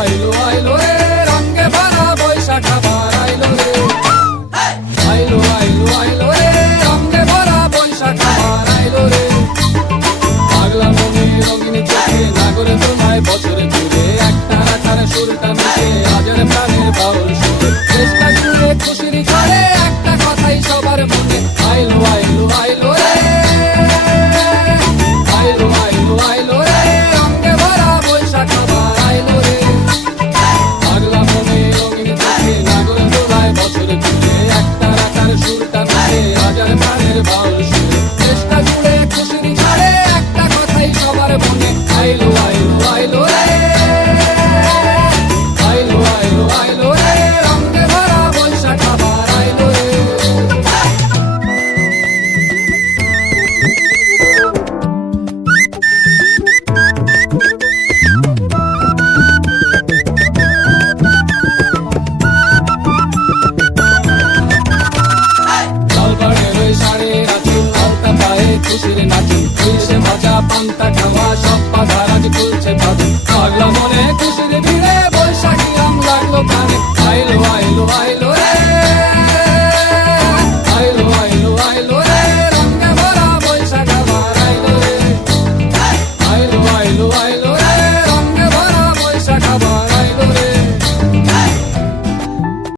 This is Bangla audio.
আইলো আইলো রে রঙে ভরা বৈশাখ আবার আইলো রে। আইলো আইলো আইলো রে রঙে ভরা বৈশাখ আবার আইলো রে। পাগলা মনে রঙিন চোখে নাগরে তোমায় বছরে জুড়ে একটা রাখার সুরটা মিশে আজের প্রাণের বাউল সুরে চেষ্টা জুড়ে খুশির ঝড়ে একটা কথাই সবার মনে আইলো আইলো আইলো রে। আইলো আইলো আইলো রে রঙে ভরা বৈশাখ আবার আইলো রে। পাগলা মনে রঙিন চোখে নাগরে তোমায় বছরে জুড়ে একটা রাখার সুরটা মিশে আজের প্রাণের বাউল সুরে চেষ্টা জুড়ে খুশির ঝড়ে একটা কথাই সবার মনে আইলো আইলো আইলো রে। আইলো আইলো আইলো রে রঙে ভরা বৈশাখ আবার আইলো রে। লাল বাড়ির ওই শাড়ির আঁচল আলতা পায়ে খুশির নাচল পুলিশে ভাজা পান্তা